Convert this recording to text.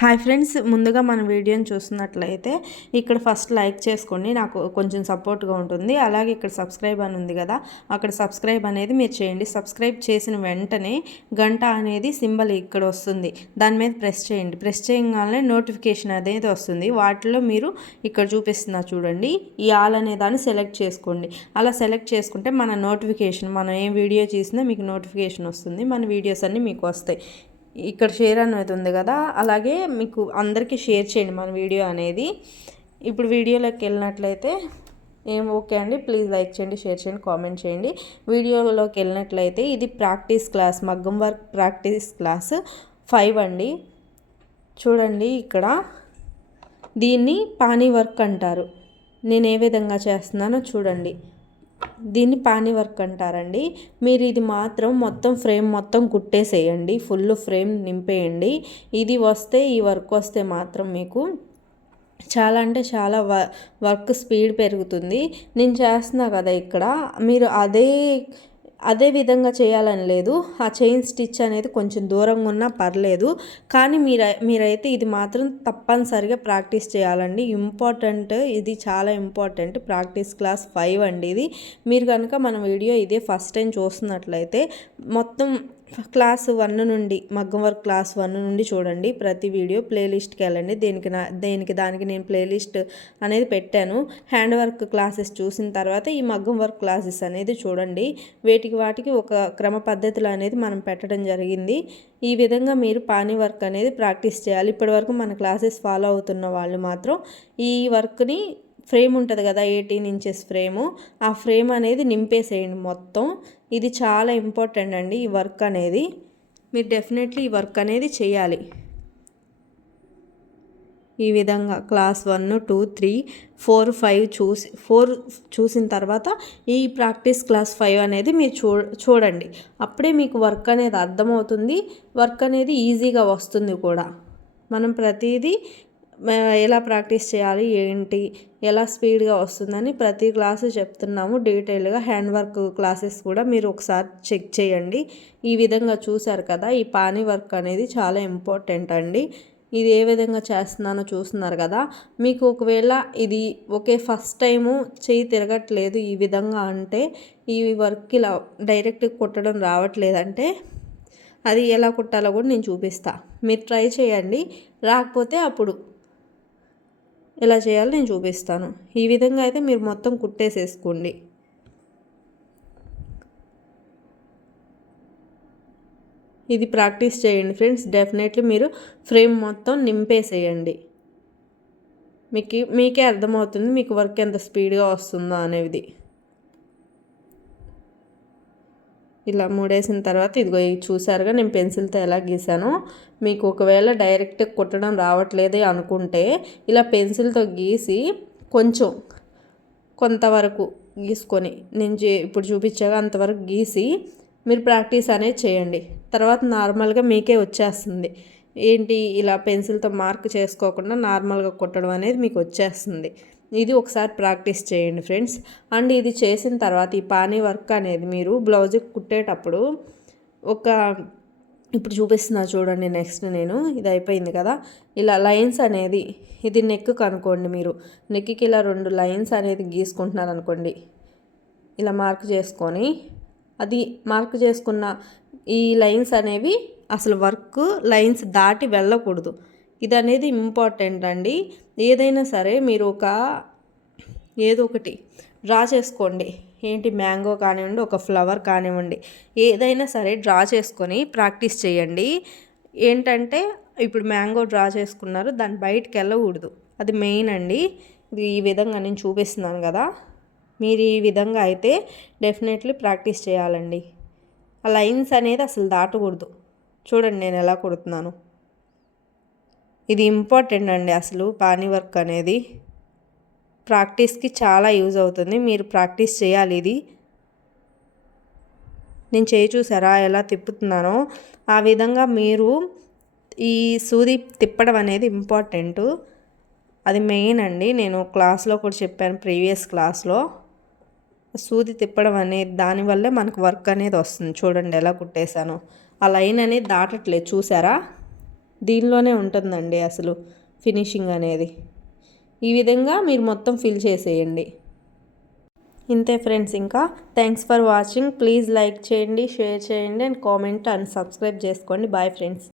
Hi friends, ముందుగా మన వీడియోని చూస్తున్నట్లయితే ఇక్కడ ఫస్ట్ లైక్ చేసుకోండి, నాకు కొంచెం సపోర్ట్గా ఉంటుంది. అలాగే ఇక్కడ సబ్స్క్రైబ్ అని ఉంది కదా, అక్కడ సబ్స్క్రైబ్ అనేది మీరు చేయండి. సబ్స్క్రైబ్ చేసిన వెంటనే గంట అనేది సింబల్ ఇక్కడ వస్తుంది, దాని మీద ప్రెస్ చేయండి. ప్రెస్ చేయగానే నోటిఫికేషన్ అనేది వస్తుంది. వాటిలో మీరు ఇక్కడ చూపిస్తున్నా చూడండి, ఈ ఆల్ అనే దాన్ని సెలెక్ట్ చేసుకోండి. అలా సెలెక్ట్ చేసుకుంటే మన నోటిఫికేషన్, మనం ఏ వీడియో చేసినా మీకు నోటిఫికేషన్ వస్తుంది. మన వీడియోస్ అన్నీ మీకు వస్తాయి. ఇక్కడ షేర్ అనేది ఉంది కదా, అలాగే మీకు అందరికీ షేర్ చేయండి మన వీడియో అనేది. ఇప్పుడు వీడియోలోకి వెళ్ళినట్లయితే ఓకే అండి, ప్లీజ్ లైక్ చేయండి, షేర్ చేయండి, కామెంట్ చేయండి. వీడియోలోకి వెళ్ళినట్లయితే ఇది ప్రాక్టీస్ క్లాస్, మగ్గం వర్క్ ప్రాక్టీస్ క్లాస్ 5 అండి. చూడండి, ఇక్కడ దీన్ని పానీ వర్క్ అంటారు. నేను ఏ విధంగా చేస్తున్నానో చూడండి. దీన్ని పానీ వర్క్ అంటారండి. మీరు ఇది మాత్రం మొత్తం ఫ్రేమ్ మొత్తం కుట్టేసేయండి, ఫుల్ ఫ్రేమ్ నింపేయండి. ఇది వస్తే, ఈ వర్క్ వస్తే మాత్రం మీకు చాలా అంటే చాలా వర్క్ స్పీడ్ పెరుగుతుంది. నేను చేస్తున్నా కదా ఇక్కడ, మీరు అదే విధంగా చేయాలని లేదు. ఆ చైన్ స్టిచ్ అనేది కొంచెం దూరంగా ఉన్నా పర్లేదు, కానీ మీరైతే ఇది మాత్రం తప్పనిసరిగా ప్రాక్టీస్ చేయాలండి. ఇంపార్టెంట్, ఇది చాలా ఇంపార్టెంట్. ప్రాక్టీస్ క్లాస్ 5 అండి ఇది. మీరు కనుక మన వీడియో ఇదే ఫస్ట్ టైం చూస్తున్నట్లయితే మొత్తం క్లాస్ 1 నుండి, మగ్గం వర్క్ క్లాస్ 1 నుండి చూడండి. ప్రతి వీడియో ప్లేలిస్ట్కి వెళ్ళండి. దానికి నేను ప్లేలిస్ట్ అనేది పెట్టాను. హ్యాండ్ వర్క్ క్లాసెస్ చూసిన తర్వాత ఈ మగ్గం వర్క్ క్లాసెస్ అనేది చూడండి. వాటికి ఒక క్రమ పద్ధతులు అనేది మనం పెట్టడం జరిగింది. ఈ విధంగా మీరు పానీ వర్క్ అనేది ప్రాక్టీస్ చేయాలి. ఇప్పటివరకు మన క్లాసెస్ ఫాలో అవుతున్న వాళ్ళు మాత్రం ఈ వర్క్ని, ఫ్రేమ్ ఉంటుంది కదా 18 ఇంచెస్ ఫ్రేము, ఆ ఫ్రేమ్ అనేది నింపేసేయండి మొత్తం. ఇది చాలా ఇంపార్టెంట్ అండి ఈ వర్క్ అనేది. మీరు డెఫినెట్లీ ఈ వర్క్ అనేది చేయాలి. ఈ విధంగా క్లాస్ 1, 2, 3, 4, 5 చూసిన తర్వాత ఈ ప్రాక్టీస్ క్లాస్ 5 అనేది మీరు చూడండి. అప్పుడే మీకు వర్క్ అనేది అర్థమవుతుంది. వర్క్ అనేది ఈజీగా వస్తుంది కూడా. మనం ప్రతిదీ ఎలా ప్రాక్టీస్ చేయాలి, ఏంటి, ఎలా స్పీడ్గా వస్తుందని ప్రతి క్లాసు చెప్తున్నాము డీటెయిల్గా. హ్యాండ్ వర్క్ క్లాసెస్ కూడా మీరు ఒకసారి చెక్ చేయండి. ఈ విధంగా చూసారు కదా, ఈ పానీ వర్క్ అనేది చాలా ఇంపార్టెంట్ అండి. ఇది ఏ విధంగా చేస్తున్నానో చూస్తున్నారు కదా. మీకు ఒకవేళ ఇది ఫస్ట్ టైము చెయ్యి తిరగట్లేదు ఈ విధంగా అంటే, ఈ వర్క్ ఇలా డైరెక్ట్ కుట్టడం రావట్లేదంటే అది ఎలా కుట్టాలో కూడా నేను చూపిస్తా. మీరు ట్రై చేయండి. రాకపోతే అప్పుడు ఎలా చేయాలో నేను చూపిస్తాను. ఈ విధంగా అయితే మీరు మొత్తం కుట్టేసేసుకోండి. ఇది ప్రాక్టీస్ చేయండి ఫ్రెండ్స్. డెఫినెట్లీ మీరు ఫ్రేమ్ మొత్తం నింపేసేయండి. మీకే అర్థమవుతుంది మీకు వర్క్ ఎంత స్పీడ్గా వస్తుందో అనేది. ఇలా మూడేసిన తర్వాత ఇదిగో చూసారుగా నేను పెన్సిల్తో ఎలా గీసానో. మీకు ఒకవేళ డైరెక్ట్ కుట్టడం రావట్లేదే అనుకుంటే ఇలా పెన్సిల్తో గీసి కొంతవరకు గీసుకొని, నేను ఇప్పుడు చూపించాగా అంతవరకు గీసి మీరు ప్రాక్టీస్ అనేది చేయండి. తర్వాత నార్మల్గా మీకే వచ్చేస్తుంది. ఇలా పెన్సిల్తో మార్క్ చేసుకోకుండా నార్మల్గా కుట్టడం అనేది మీకు వచ్చేస్తుంది. ఇది ఒకసారి ప్రాక్టీస్ చేయండి ఫ్రెండ్స్. అండ్ ఇది చేసిన తర్వాత ఈ పానీ వర్క్ అనేది మీరు బ్లౌజ్కి కుట్టేటప్పుడు ఇప్పుడు చూపిస్తున్నా చూడండి. నెక్స్ట్ ఇది అయిపోయింది కదా, ఇలా లైన్స్ అనేది, ఇది నెక్ కనుకోండి. మీరు నెక్కి ఇలా 2 లైన్స్ అనేది గీసుకుంటున్నారు అనుకోండి. ఇలా మార్క్ చేసుకొని, అది మార్క్ చేసుకున్న ఈ లైన్స్ అనేవి అసలు వర్క్ లైన్స్ దాటి వెళ్ళకూడదు. ఇది అనేది ఇంపార్టెంట్ అండి. ఏదైనా సరే మీరు ఏదో ఒకటి డ్రా చేసుకోండి. మ్యాంగో కానివ్వండి, ఒక ఫ్లవర్ కానివ్వండి, ఏదైనా సరే డ్రా చేసుకొని ప్రాక్టీస్ చేయండి. ఏంటంటే ఇప్పుడు మ్యాంగో డ్రా చేసుకున్నారు, దాన్ని బయటికి వెళ్ళకూడదు, అది మెయిన్ అండి. ఇది ఈ విధంగా నేను చూపిస్తున్నాను కదా, మీరు ఈ విధంగా అయితే డెఫినెట్లీ ప్రాక్టీస్ చేయాలండి. ఆ లైన్స్ అనేది అసలు దాటకూడదు. చూడండి నేను ఎలా కుడుతున్నాను. ఇది ఇంపార్టెంట్ అండి. అసలు పానీ వర్క్ అనేది ప్రాక్టీస్కి చాలా యూజ్ అవుతుంది. మీరు ప్రాక్టీస్ చేయాలి. ఇది నేను చూసారా ఎలా తిప్పుతున్నానో, ఆ విధంగా మీరు ఈ సూది తిప్పడం అనేది ఇంపార్టెంట్. అది మెయిన్ అండి. నేను క్లాస్లో కూడా చెప్పాను, ప్రీవియస్ క్లాస్లో. సూది తిప్పడం అనేది, దానివల్లే మనకు వర్క్ అనేది వస్తుంది. చూడండి ఎలా కుట్టేశాను. ఆ లైన్ అనేది దాటట్లేదు, చూసారా. దీనిలోనే ఉంటుందండి అసలు ఫినిషింగ్ అనేది. ఈ విధంగా మీరు మొత్తం ఫిల్ చేసేయండి. ఇంతే ఫ్రెండ్స్. ఇంకా thanks for watching. Please like చేయండి, షేర్ చేయండి అండ్ కామెంట్ అండ్ సబ్స్క్రైబ్ చేసుకోండి. Bye friends.